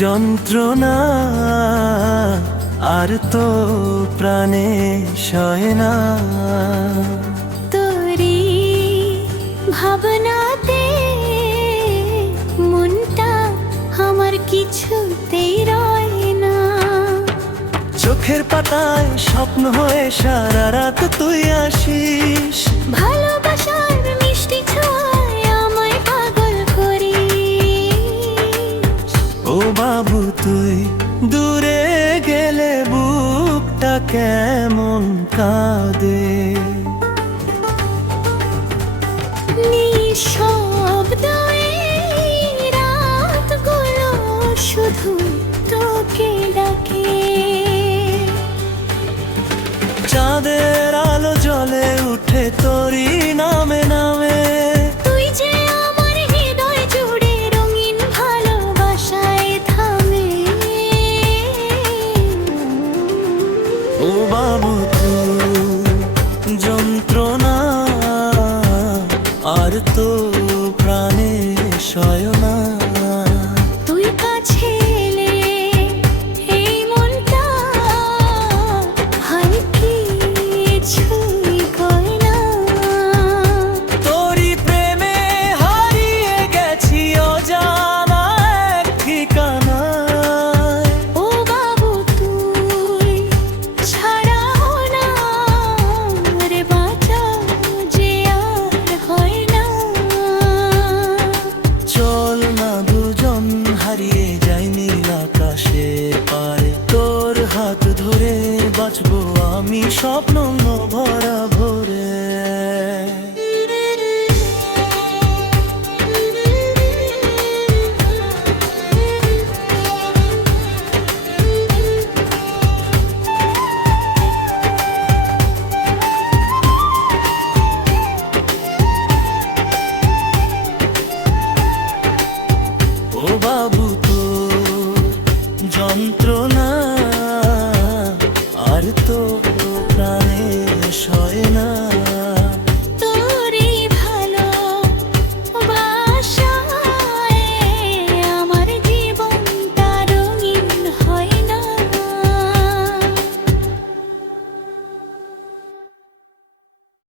যন্ত্রণা আর তো প্রাণে সয় না। তোরি ভাবনাতে মনটা আমার কিছুতেই রয় না। চোখের পাতায় স্বপ্ন হয়ে সারা রাত তুই আসিস, ভালোবাসার মিষ্টি ছোঁয়ায় আমায় পাগল করিস। ও বাবু তুই দূরে গেলে বুকটা কেমন কাঁদে। নিঃশব্দ এই রাতগুলো শুধু তোকে ডাকে। চাঁদের আলো জ্বলে উঠে তোরই নামে নামে। তুই যে আমার হৃদয় জুড়ে রঙিন ভালোবাসায় থামে। ও বাবু তুই যন্ত্রণা আর তো প্রাণে সয়